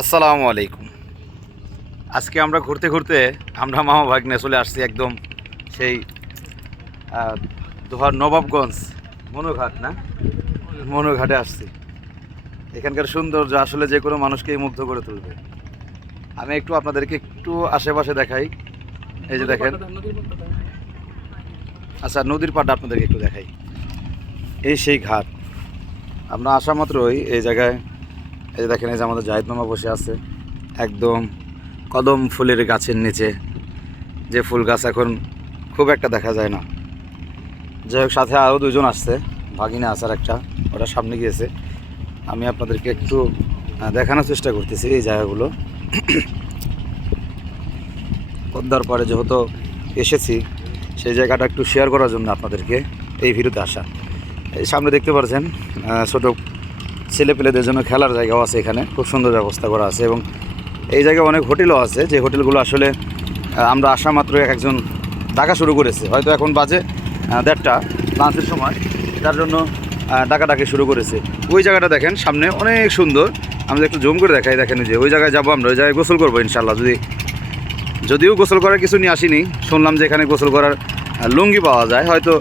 আসসালামু আলাইকুম। আজকে আমরা ঘুরতে ঘুরতে আমরা মামা ভাগ্নে চলে আসছি একদম সেই দোহার নবাবগঞ্জ মনোঘাট, না? মনোঘাটে আসছি। এখানকার সৌন্দর্য আসলে যে কোনো মানুষকেই মুগ্ধ করে তুলবে। আমি একটু আপনাদেরকে একটু আশেপাশে দেখাই। এই যে দেখেন। আচ্ছা নদীর পাড়টা আপনাদেরকে একটু দেখাই। এই সেই ঘাট। আমরা আসা মাত্রই এই জায়গায় এই যে দেখেন এই যে আমাদের জাহিদ মামা বসে আছে একদম কদম ফুলের গাছের নিচে। যে ফুল গাছ এখন খুব একটা দেখা যায় না। যাই হোক সাথে আরও দুজন আসছে ভাগিনা আসার একটা ওটা সামনে গিয়েছে। আমি আপনাদেরকে একটু দেখানোর চেষ্টা করতেছি এই জায়গাগুলো। পদ্মার পরে যেহেতু এসেছি সেই জায়গাটা একটু শেয়ার করার জন্য আপনাদেরকে এই ভিডিওতে আসা। এই সামনে দেখতে পাচ্ছেন আহ, ছোটো ছেলেপেলেদের জন্য খেলার জায়গাও আছে এখানে। খুব সুন্দর ব্যবস্থা করা আছে এবং এই জায়গায় অনেক হোটেলও আছে। যে হোটেলগুলো আসলে আমরা আসা মাত্র এক একজন ডাকা শুরু করেছে। হয়তো এখন বাজে দেড়টা, লাঞ্চের সময়। তার জন্য ডাকাডাকি শুরু করেছে। ওই জায়গাটা দেখেন, সামনে অনেক সুন্দর। আমরা একটু জুম করে দেখাই, দেখেন যে, ওই জায়গায় যাব আমরা, ওই জায়গায় গোসল করব ইনশাল্লাহ যদি, যদিও গোসল করার কিছু নিয়ে আসিনি, শুনলাম যে এখানে গোসল করার লুঙ্গি পাওয়া যায়। হয়তো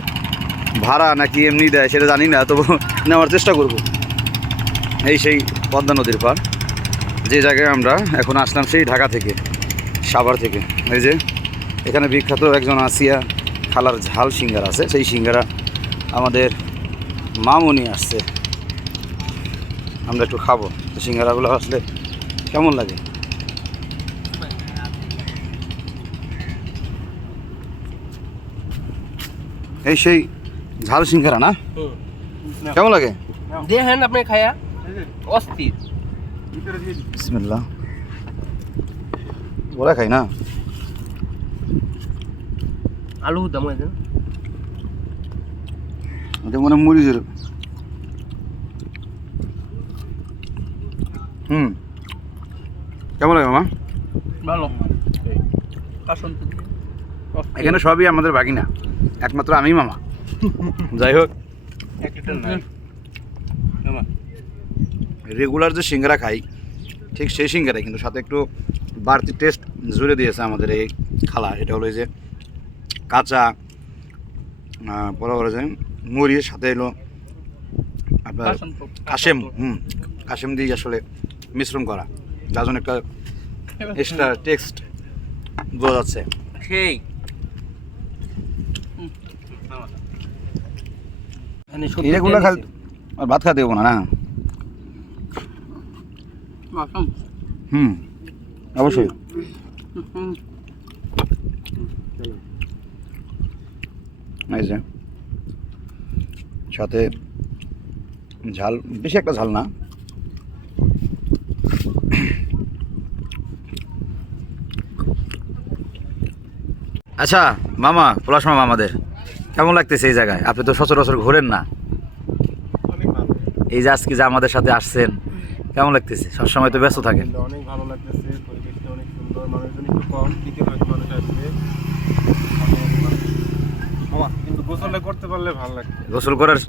ভাড়া নাকি এমনি দেয়, সেটা জানি না, তবু নেওয়ার চেষ্টা করব। এই সেই পদ্মা নদীর পার যে জায়গায় আমরা এখন আসলাম সেই ঢাকা থেকে সাভার থেকে। এই যে এখানে বিখ্যাত একজন আসিয়া খালার ঝাল সিঙ্গার আছে সেই সিঙ্গারা আমাদের মামুনি আসছে। আমরা একটু খাব তো সিঙ্গারাগুলো আসলে কেমন লাগে? এই সেই ঝাল সিঙ্গারা না? কেমন লাগে? দেখেন আপনি খায়া। অস্থির। বিসমিল্লাহ। ওরা খাই না? আলু দাম হয়েছে। এটা মনে মরিচের। হুম। কেমন লাগে মামা? ভালো। এখানে সবই আমাদের বাগিনা। একমাত্র আমি মামা। যাই হোক। এক লিটার নাই। রেগুলার যে সিঙ্গারা খাই ঠিক সেই সিঙ্গারাই কিন্তু সাথে একটু বাড়তি টেস্ট জুড়ে দিয়েছে আমাদের এই খালা। এটা হলো যে কাঁচা বলা বলা যায় মুড়ির সাথে এলো আপনার কাশেম হুম কাশেম দিয়ে আসলে মিশ্রণ করা। যার জন্য একটা এক্সট্রা টেক্সট বোঝা যাচ্ছে। সেই। এগুলো খাল আর ভাত খাতে দেবো না না। হুম অবশ্যই। সাথে ঝাল বেশি একটা ঝাল না। আচ্ছা মামা পলাশ মামা আমাদের কেমন লাগতেছে এই জায়গায়? আপনি তো সচরাচর ঘোরেন না। এই যে আজকে যে আমাদের সাথে আসছেন কেমন লাগতেছে? সবসময় তো ব্যস্ত থাকেন অনেক ভালো লাগতেছে পরিবেশটা অনেক সুন্দর মানুষজন একটু কম দিকে হয়তো মানুষ আসবে। কিন্তু গোসলটা করতে পারলে ভালো লাগবে। গোসল করার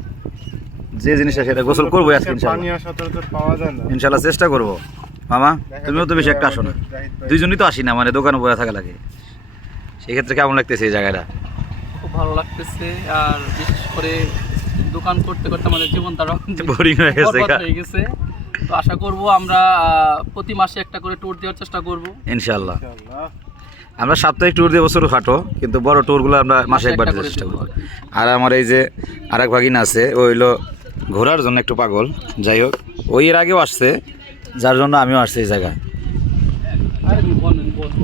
যে জিনিসটা সেটা গোসল করব আজকে পানি ইনশাল্লাহ সচরাচর পাওয়া যায় না। ইনশাল্লাহ চেষ্টা করব। মামা তুমিও তো বেশি একটা আসো না। দুইজনই তো আসি না মানে দোকানে বয়ে থাকা লাগে। সেক্ষেত্রে কেমন লাগতেছে এই জায়গাটা? খুব ভালো লাগতেছে আর বিশেষ করে দোকান করতে করতে আমাদের জীবন তারা বোরিং হয়ে গেছে হয়ে গেছে। তো আশা করব আমরা প্রতি মাসে একটা করে ট্যুর দেওয়ার চেষ্টা করব ইনশাল্লাহ ইনশাআল্লাহ। আমরা সাপ্তাহিক ট্যুর দিয়ে বছর খাটো কিন্তু বড় ট্যুরগুলো আমরা মাসে একবার দিতে চেষ্টা করব আর আমার এই যে আরেক ভাগিন আছে ও হইল ঘোরার জন্য একটু পাগল যাই হোক ওই এর আগেও আসছে যার জন্য আমিও আসছি এই জায়গায় আরে বলেন, বলেন।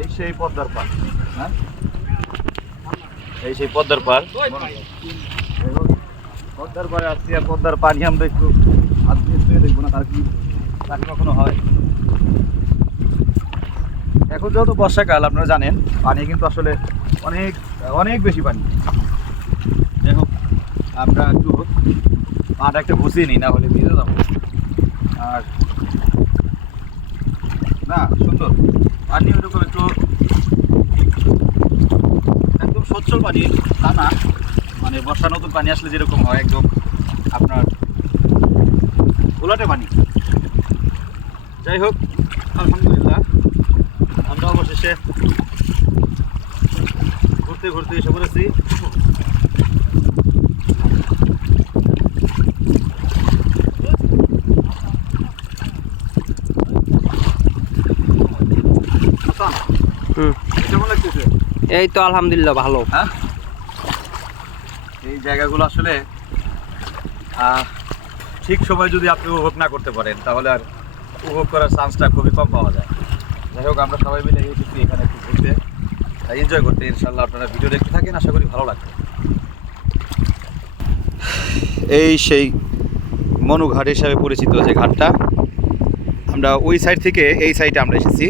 এই সেই পদ্মার পার হ্যাঁ? এই সেই পদ্মার পার পদ্মার পারে আসছি আর পদ্মার পানি আমরা একটু দিয়ে ছুঁয়ে দেখব না, তার কি তার কখনো হয়। এখন যেহেতু বর্ষাকাল, আপনারা জানেন, পানি কিন্তু আসলে অনেক অনেক বেশি পানি। যাই আমরা একটু পাটা একটু ঘুষিয়ে নিই, না হলে ভিজে যাব। আর না, সুন্দর। পানি ওরকম একটু একদম সচ্ছল পানি, তা না। মানে বর্ষা নতুন পানি আসলে যেরকম হয়, একদম আপনার ঘোলাটে পানি। যাই হোক, আলহামদুলিল্লাহ আমরা অবশেষে ঘুরতে ঘুরতে এসে পড়েছি হাসান, হুম কেমন লাগতেছে এই তো আলহামদুলিল্লাহ ভালো। হ্যাঁ? এই জায়গাগুলো আসলে ঠিক সময় যদি আপনি উপভোগ না করতে পারেন তাহলে আর উপভোগ করার চান্সটা খুবই কম পাওয়া যায়। যাই হোক আমরা সবাই মিলে এসেছি এখানে একটু ঘুরতে। এনজয় করতে ইনশাল্লাহ আপনারা ভিডিও দেখতে থাকেন আশা করি ভালো লাগবে। এই সেই মনুঘাট হিসাবে পরিচিত যে ঘাটটা আমরা ওই সাইড থেকে এই সাইডে আমরা এসেছি।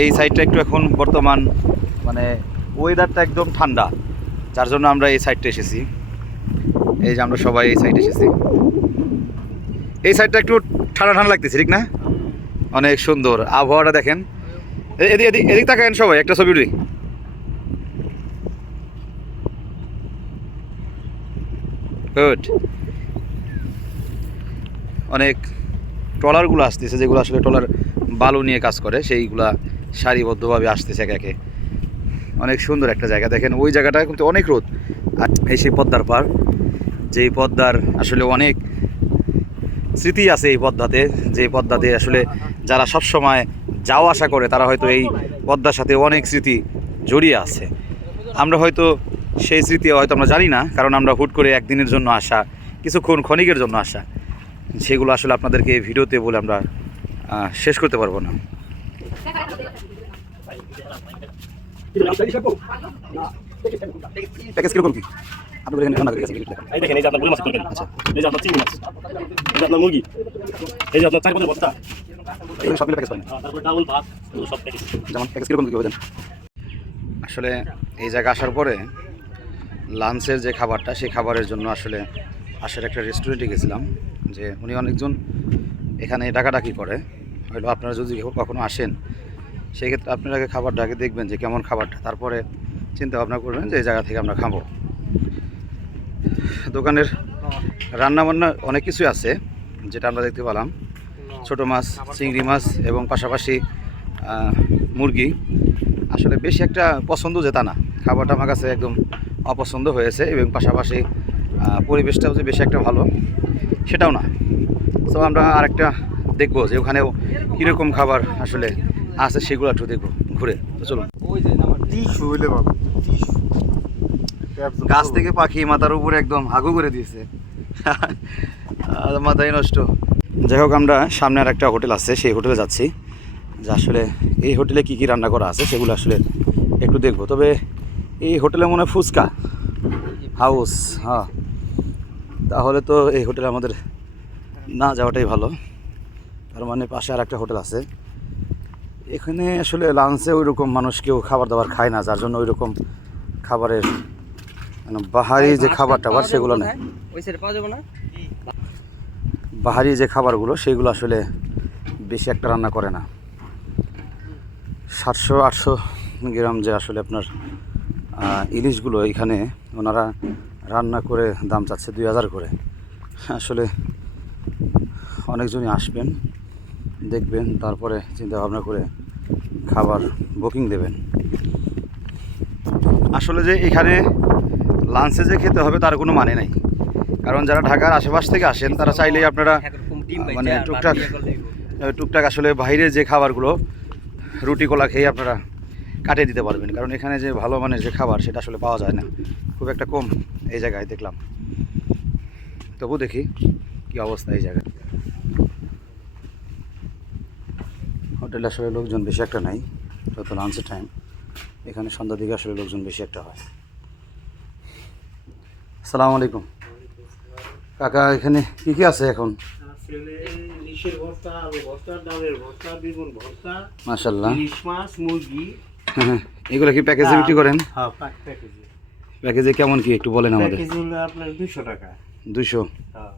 এই সাইডটা একটু এখন বর্তমান মানে ওয়েদারটা একদম ঠান্ডা, যার জন্য আমরা এই সাইডটা এসেছি। এই যে আমরা সবাই এই সাইডে এসেছি। এই সাইডটা একটু ঠান্ডা ঠান্ডা লাগতেছে, ঠিক না? অনেক সুন্দর আবহাওয়াটা দেখেন। এদিক এদিক এদিক তাকান সবাই, একটা ছবি উঠি গুড অনেক ট্রলারগুলো আসতেছে, যেগুলো আসলে ট্রলার বালু নিয়ে কাজ করে, সেইগুলা সারিবদ্ধভাবে আসতেছে একে একে। অনেক সুন্দর একটা জায়গা। দেখেন, ওই জায়গাটা কিন্তু অনেক রোদ। আর এই সেই পদ্মার পার, যেই পদ্মার আসলে অনেক স্মৃতি আছে এই পদ্মাতে যে পদ্মাতে আসলে যারা সব সময় যাওয়া আসা করে, তারা হয়তো এই পদ্মার সাথে অনেক স্মৃতি জড়িয়ে আছে। আমরা হয়তো সেই স্মৃতি হয়তো আমরা জানি না, কারণ আমরা হুট করে একদিনের জন্য আসা, কিছুক্ষণ ক্ষণিকের জন্য আসা, সেগুলো আসলে আপনাদেরকে ভিডিওতে বলে আমরা শেষ করতে পারব না। প্যাকেজ কীরকম কি? আপনাদের এখানে রান্না করে গেছে এই দেখেন এই যে আপনার গরু মাছ করবেন আচ্ছা। এই যে আপনার চিংড়ি মাছ। এই যে আপনার মুরগি। এই যে আপনার চার পদের বস্তা। এখানে সব মিলে প্যাকেজ পাবেন তারপর ডাউল ভাত সব প্যাকেজ যেমন প্যাকেজ কীরকম কি দেন আসলে এই জায়গা আসার পরে লাঞ্চের যে খাবারটা সেই খাবারের জন্য আসলে আসার একটা রেস্টুরেন্টে গেছিলাম যে উনি অনেকজন এখানে ডাকাডাকি করে। হয়তো আপনারা যদি কখনো আসেন সেক্ষেত্রে আপনারা আগে খাবারটা, আগে দেখবেন যে কেমন খাবারটা, তারপরে চিন্তা ভাবনা করবেন যে এই জায়গা থেকে আমরা খাব। দোকানের রান্না বান্না অনেক কিছুই আছে, যেটা আমরা দেখতে পেলাম। ছোট মাছ, চিংড়ি মাছ এবং পাশাপাশি মুরগি। আসলে বেশি একটা পছন্দ যে তা না। খাবারটা আমার কাছে একদম অপছন্দ হয়েছে এবং পাশাপাশি পরিবেশটাও যে বেশি একটা ভালো, সেটাও না। তো আমরা আরেকটা দেখব যে ওখানেও কীরকম খাবার আসলে আছে সেগুলো একটু দেখব ঘুরে। তো চলুন। গাছ থেকে পাখি মাথার উপরে একদম হাগু করে দিয়েছে। আর মাথায় নষ্ট। যাই হোক আমরা সামনে আর একটা হোটেল আছে সেই হোটেলে যাচ্ছি। যে আসলে এই হোটেলে কি কি রান্না করা আছে সেগুলো আসলে একটু দেখব। তবে এই হোটেলে মনে হয় ফুচকা। হাউস হ্যাঁ। তাহলে তো এই হোটেলে আমাদের না যাওয়াটাই ভালো। তার মানে পাশে আর একটা হোটেল আছে। এখানে আসলে লাঞ্চে ওই রকম মানুষ কেউ খাবার দাবার খায় না, যার জন্য ওই রকম খাবারের মানে বাহারি যে খাবার টাবার সেগুলো নেই। বাহারি যে খাবারগুলো, সেগুলো আসলে বেশি একটা রান্না করে না। সাতশো, আটশো গ্রাম যে আসলে আপনার ইলিশগুলো এখানে ওনারা রান্না করে দাম চাচ্ছে দুই হাজার করে। আসলে অনেকজনই আসবেন। দেখবেন, তারপরে চিন্তা ভাবনা করে খাবার বুকিং দেবেন। আসলে যে এখানে লাঞ্চে যে খেতে হবে, তার কোনো মানে নাই। কারণ যারা ঢাকার আশেপাশ থেকে আসেন, তারা চাইলেই আপনারা মানে টুকটাক- টুকটাক টুকটাক আসলে বাইরে যে খাবারগুলো, রুটি, কলা খেয়ে আপনারা কাটিয়ে দিতে পারবেন। কারণ এখানে যে ভালো মানের যে খাবার, সেটা আসলে পাওয়া যায় না। খুব একটা কম এই জায়গায় দেখলাম। তবু দেখি কি অবস্থা এই জায়গায়। হোটেলে আসলে লোকজন বেশি একটা নাই যত লাঞ্চের টাইম এখানে সন্ধ্যার দিকে আসলে লোকজন বেশি একটা হয়। আসসালামু আলাইকুম। কাকা এখানে কি কি আছে এখন? মুরগি। হ্যাঁ এগুলো কি প্যাকেজে বিক্রি করেন? হ্যাঁ প্যাকেজে কেমন কি একটু বলেন আমাদের? আপনার দুশো টাকা। দুশো হ্যাঁ।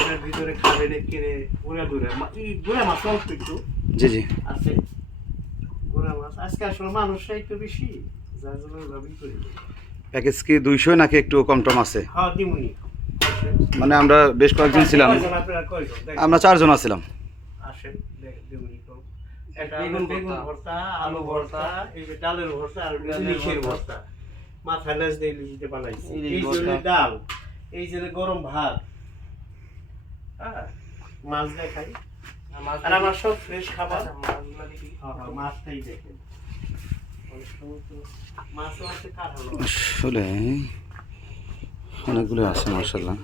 এটার ভিতরে খাবেন কিনে গুড়া গুড়া গুড়া মাছ অল্প একটু। জি জি। আছে। গুড়া মাছ। আজকে আসলে মানুষ একটু বেশি যার জন্য করি। প্যাকেজ কি দুইশো নাকি একটু কম টম আছে? হ্যাঁ দিমুনি। মানে আমরা বেশ কয়েকজন ছিলাম। কয়জন? দেখেন। আমরা চারজন আছিলাম। আসেন দেখ- দিমুনি বেগুন বেগুন ভর্তা, আলু ভর্তা এই যে ডালের ভর্তা আর ইলিশের ভর্তা। মাথা দিয়ে ইলিশ দিয়ে বানাইছি। এই ভর্তা। যে ডাল এই যে গরম ভাত হ্যাঁ মাছ দেখাই আর আমার সব ফ্রেশ খাবার। হ্যাঁ, হ্যাঁ, মাছটাই দেখেন। অনেক সময় তো মাছও আছে আসলে অনেকগুলো আছে মার্শাল্লাহ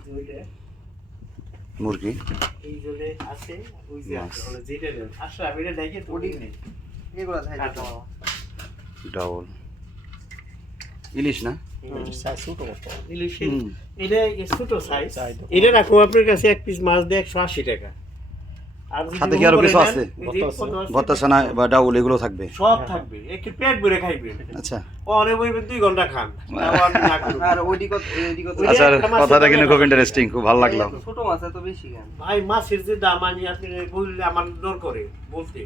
মুরগি? এই জলে আছে ওই যে আছে যেটা আসলে আমি এটা দেখে তো এগুলো খাই কাটো। ডাউল। ইলিশ না। এটা ছোট রাখো আপনার কাছে এক পিস মাছ দিয়ে একশো আশি টাকা। সাথে কি আরও কিছু আছে? এই যে কত আছে? ভর্তা ছানা বা ডাউল এগুলো থাকবে? সব থাকবে। একটু পেট ভরে খাইবে। আচ্ছা। পরে বইবেন দুই ঘণ্টা খান। আর ওইটি আচ্ছা কথাটা কিন্তু খুব ইন্টারেস্টিং খুব ভালো লাগল। ছোট মাছ এত বেশি ভাই মাছের যে দাম আমি আপনি বললে আমার দর করে বলতে।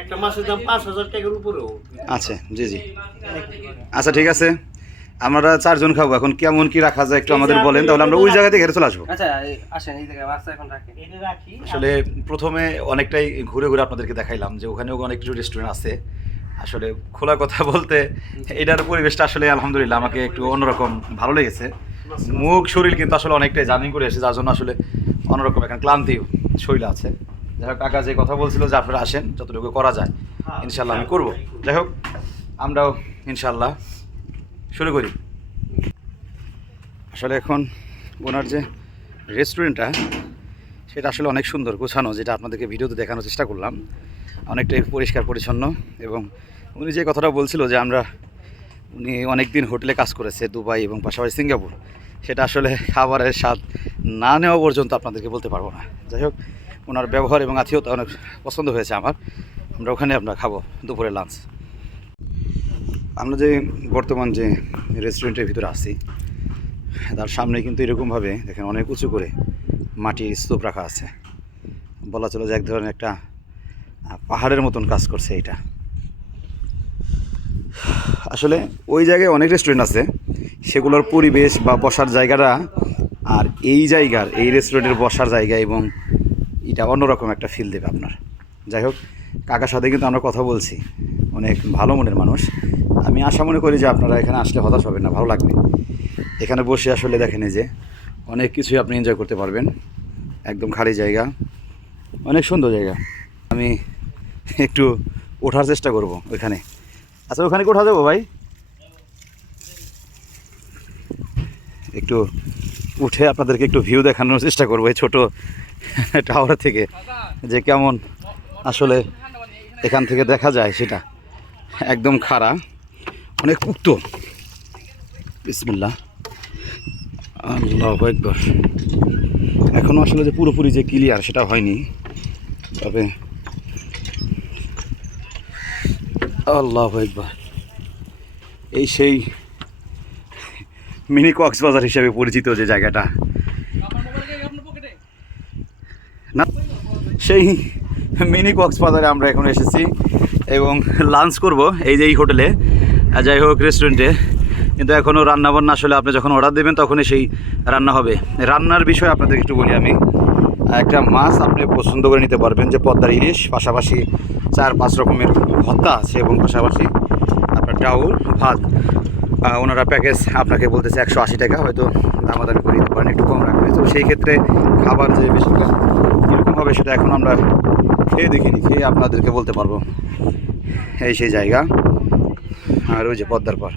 একটা মাছের দাম পাঁচ হাজার টাকার উপরেও। আচ্ছা জি জি। আচ্ছা ঠিক আছে। আমরা চারজন খাব এখন কেমন কি রাখা যায় একটু আমাদের বলেন তাহলে আমরা ওই জায়গা থেকে ঘেরে চলে আসব। আচ্ছা আসলে প্রথমে অনেকটাই ঘুরে ঘুরে আপনাদেরকে দেখাইলাম যে ওখানেও অনেক কিছু রেস্টুরেন্ট আছে। আসলে খোলা কথা বলতে এটার পরিবেশটা আসলে আলহামদুলিল্লাহ আমাকে একটু অন্যরকম ভালো লেগেছে। মুখ শরীর কিন্তু আসলে অনেকটাই জার্নি করে এসেছে যার জন্য আসলে অন্যরকম এখন ক্লান্তি শরীর আছে। যাই হোক কাকা যে কথা বলছিল যে আপনারা আসেন যতটুকু করা যায় ইনশাল্লাহ আমি করব। যাই হোক আমরাও ইনশাল্লাহ শুরু করি। আসলে এখন ওনার যে রেস্টুরেন্টটা সেটা আসলে অনেক সুন্দর গোছানো যেটা আপনাদেরকে ভিডিওতে দেখানোর চেষ্টা করলাম। অনেকটাই পরিষ্কার পরিচ্ছন্ন এবং উনি যে কথাটা বলছিল যে আমরা উনি অনেক দিন হোটেলে কাজ করেছে দুবাই এবং পাশাপাশি সিঙ্গাপুর সেটা আসলে খাবারের স্বাদ না নেওয়া পর্যন্ত আপনাদেরকে বলতে পারব না। যাই হোক ওনার ব্যবহার এবং আত্মীয়তা অনেক পছন্দ হয়েছে আমার। আমরা ওখানে আমরা খাব দুপুরে লাঞ্চ আমরা যে বর্তমান যে রেস্টুরেন্টের ভিতরে আছি, তার সামনে কিন্তু এরকমভাবে দেখেন অনেক উঁচু করে মাটির স্তূপ রাখা আছে। বলা চলে যে এক ধরনের একটা পাহাড়ের মতন কাজ করছে এটা। আসলে ওই জায়গায় অনেক রেস্টুরেন্ট আছে, সেগুলোর পরিবেশ বা বসার জায়গাটা আর এই জায়গার, এই রেস্টুরেন্টের বসার জায়গা এবং এটা অন্যরকম একটা ফিল দেবে আপনার। যাই হোক কাকার সাথে কিন্তু আমরা কথা বলছি। অনেক ভালো মনের মানুষ। আমি আশা মনে করি যে আপনারা এখানে আসলে হতাশ হবেন না, ভালো লাগবে। এখানে বসে আসলে দেখেন যে, অনেক কিছুই আপনি এনজয় করতে পারবেন। একদম খালি জায়গা। অনেক সুন্দর জায়গা। আমি একটু ওঠার চেষ্টা করব ওইখানে। আচ্ছা ওখানে কি ওঠা ভাই? একটু উঠে আপনাদেরকে একটু ভিউ দেখানোর চেষ্টা করব, এই ছোটো টাওয়ার থেকে, যে কেমন আসলে এখান থেকে দেখা যায় সেটা। একদম খাড়া, অনেক উক্ত। বিসমিল্লাহ। একবার এখনও আসলে যে পুরোপুরি যে ক্লিয়ার সেটা হয়নি। তবে আল্লাহ একবার এই সেই মিনি কক্সবাজার হিসেবে পরিচিত যে জায়গাটা না সেই মিনি কক্সবাজারে আমরা এখন এসেছি এবং লাঞ্চ করব এই যে এই হোটেলে। যাই হোক রেস্টুরেন্টে কিন্তু এখনও রান্নাবান্না আসলে আপনি যখন অর্ডার দেবেন, তখনই সেই রান্না হবে। রান্নার বিষয়ে আপনাদের একটু বলি আমি। একটা মাছ আপনি পছন্দ করে নিতে পারবেন যে পদ্মার ইলিশ, পাশাপাশি চার পাঁচ রকমের ভত্তা আছে এবং পাশাপাশি আপনার ডাউল, ভাত। ওনারা প্যাকেজ আপনাকে বলতেছে একশো আশি টাকা, হয়তো দামাদামি করে দিতে পারেন, একটু কম রাখবে। তো সেই ক্ষেত্রে খাবার যে কীরকম হবে সেটা এখন আমরা খেয়ে দেখিনি, খেয়ে আপনাদেরকে বলতে পারব। এই সেই জায়গা। আর ওই যে পদ্মার পর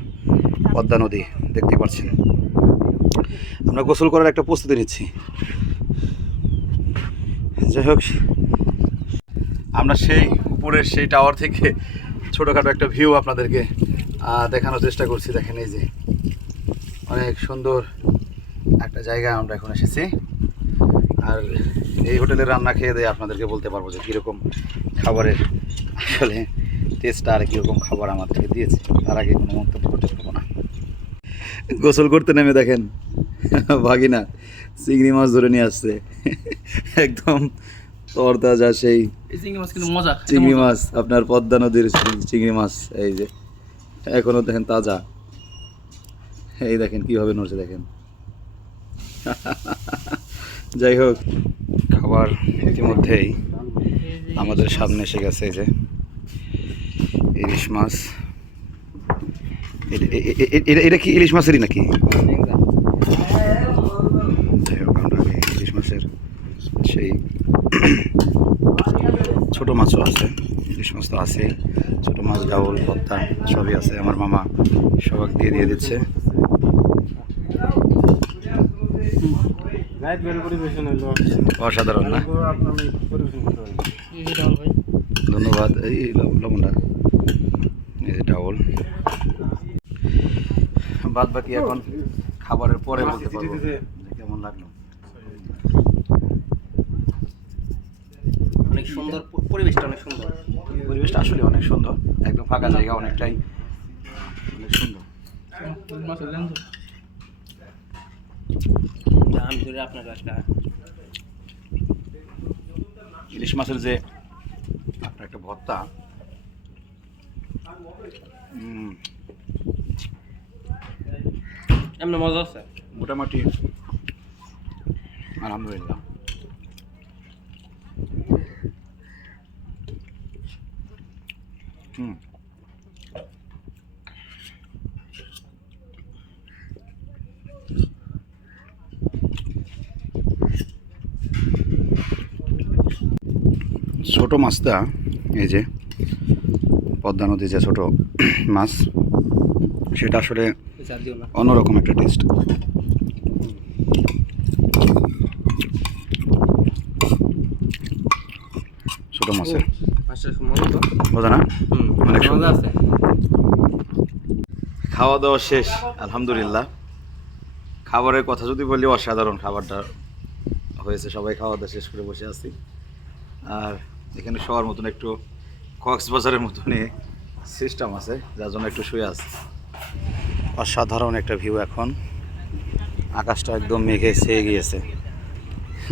পদ্মা নদী, দেখতে পাচ্ছেন। আমরা গোসল করার একটা প্রস্তুতি নিচ্ছি। যাই হোক, আমরা সেই উপরের সেই টাওয়ার থেকে ছোটোখাটো একটা ভিউ আপনাদেরকে দেখানোর চেষ্টা করছি। দেখেন এই যে, অনেক সুন্দর একটা জায়গায় আমরা এখন এসেছি। আর এই হোটেলের রান্না খেয়ে দিয়ে আপনাদেরকে বলতে পারব যে কীরকম খাবারের আসলে টেস্টটা আর কীরকম খাবার আমাদেরকে দিয়েছে। তার আগে কোনো মন্তব্য করতে পারব না। গোসল করতে নেমে দেখেন ভাগিনা চিংড়ি মাছ ধরে নিয়ে আসছে। একদম তরতাজা সেই চিংড়ি মাছ আপনার পদ্মা নদীর চিংড়ি মাছ এই যে। এখনও দেখেন তাজা। এই দেখেন কীভাবে নড়ছে দেখেন। যাই হোক, খাবার ইতিমধ্যেই আমাদের সামনে এসে গেছে যে ইলিশ মাছ। এটা- কি ইলিশ মাছেরই নাকি? যাই হোক, আমরা ইলিশ মাছের সেই ছোট মাছও আছে, ইলিশ মাছ তো আছে ছোটো মাছ, ডাউল ভত্তা সবই আছে। আমার মামা সবাক দিয়ে দিয়ে দিচ্ছে রাইট বের পরিবেশন হলো অসাধারণ না? ধন্যবাদ এই এই লব- লবণটা। এই যে ডাউল বাদ বাকি এখন খাবারের পরে বলতে পারব। কেমন লাগল। অনেক সুন্দর পরিবেশটা অনেক সুন্দর। পরিবেশটা আসলে অনেক সুন্দর। একদম ফাঁকা জায়গা অনেকটাই। অনেক সুন্দর। আমি ধরে আপনার কাছটা ইলিশ মাছের যে আপনার একটা ভর্তা এমনি মজা আছে? মোটামুটি আলহামদুলিল্লাহ। হুম ছোট মাছটা এই যে পদ্মা নদী যে ছোট মাছ সেটা আসলে অন্যরকম একটা টেস্ট ছোট মাছের। বোঝা না? অনেক খাওয়া দাওয়া শেষ আলহামদুলিল্লাহ। খাবারের কথা যদি বলি অসাধারণ খাবারটা হয়েছে। সবাই খাওয়া দাওয়া শেষ করে বসে আছি। আর এখানে শহর মতন একটু কক্সবাজারের মতনই সিস্টেম আছে, যার জন্য একটু শুয়ে আছে। অসাধারণ একটা ভিউ এখন। আকাশটা একদম মেঘে ছেয়ে গিয়েছে।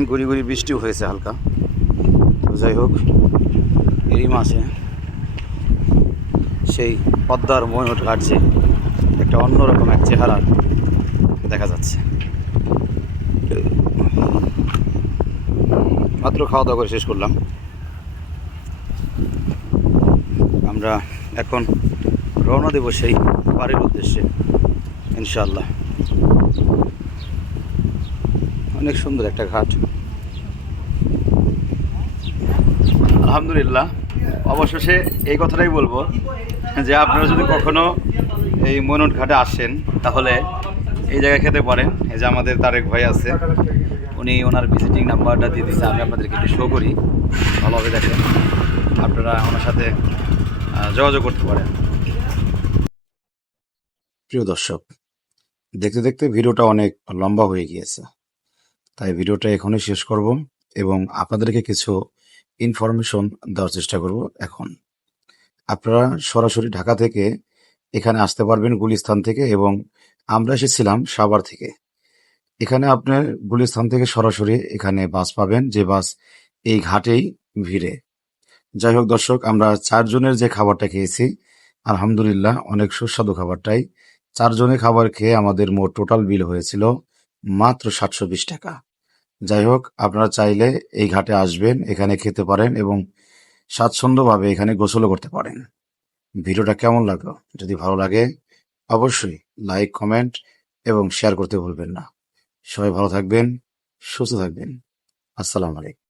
গুড়ি গুড়ি বৃষ্টিও হয়েছে হালকা। যাই হোক এই মাসে সেই পদ্মার ময়ূর ঘাটছে। একটা অন্যরকম এক চেহারা দেখা যাচ্ছে। মাত্র খাওয়া দাওয়া করে শেষ করলাম। আমরা এখন রওনা দেব সেই বাড়ির উদ্দেশ্যে ইনশাল্লাহ অনেক সুন্দর একটা ঘাট। আলহামদুলিল্লাহ। অবশেষে এই কথাটাই বলব যে আপনারা যদি কখনো এই ময়নট ঘাটে আসেন, তাহলে এই জায়গায় খেতে পারেন। এই যে আমাদের তারেক ভাই আছে, উনি ওনার ভিজিটিং নাম্বারটা দিয়ে দিচ্ছে আমি আপনাদেরকে একটু শো করি। ভালোভাবে দেখেন। আপনারা ওনার সাথে যোগাযোগ করতে পারেন। প্রিয় দর্শক, দেখতে দেখতে ভিডিওটা অনেক লম্বা হয়ে গিয়েছে। তাই ভিডিওটা এখনই শেষ করব এবং আপনাদেরকে কিছু ইনফরমেশন দেওয়ার চেষ্টা করব এখন। আপনারা সরাসরি ঢাকা থেকে এখানে আসতে পারবেন গুলিস্তান থেকে এবং আমরা এসেছিলাম সাভার থেকে। এখানে আপনার গুলিস্তান থেকে সরাসরি এখানে বাস পাবেন, যে বাস এই ঘাটেই ভিড়ে। যাই হোক দর্শক, আমরা চারজনের যে খাবারটা খেয়েছি, আলহামদুলিল্লাহ অনেক সুস্বাদু খাবারটাই। চারজনে খাবার খেয়ে আমাদের মোট টোটাল বিল হয়েছিল মাত্র সাতশো বিশ টাকা। যাই হোক, আপনারা চাইলে এই ঘাটে আসবেন, এখানে খেতে পারেন এবং স্বাচ্ছন্দ্যভাবে এখানে গোসলও করতে পারেন। ভিডিওটা কেমন লাগল? যদি ভালো লাগে, অবশ্যই লাইক কমেন্ট এবং শেয়ার করতে ভুলবেন না। সবাই ভালো থাকবেন, সুস্থ থাকবেন। আসসালামু আলাইকুম।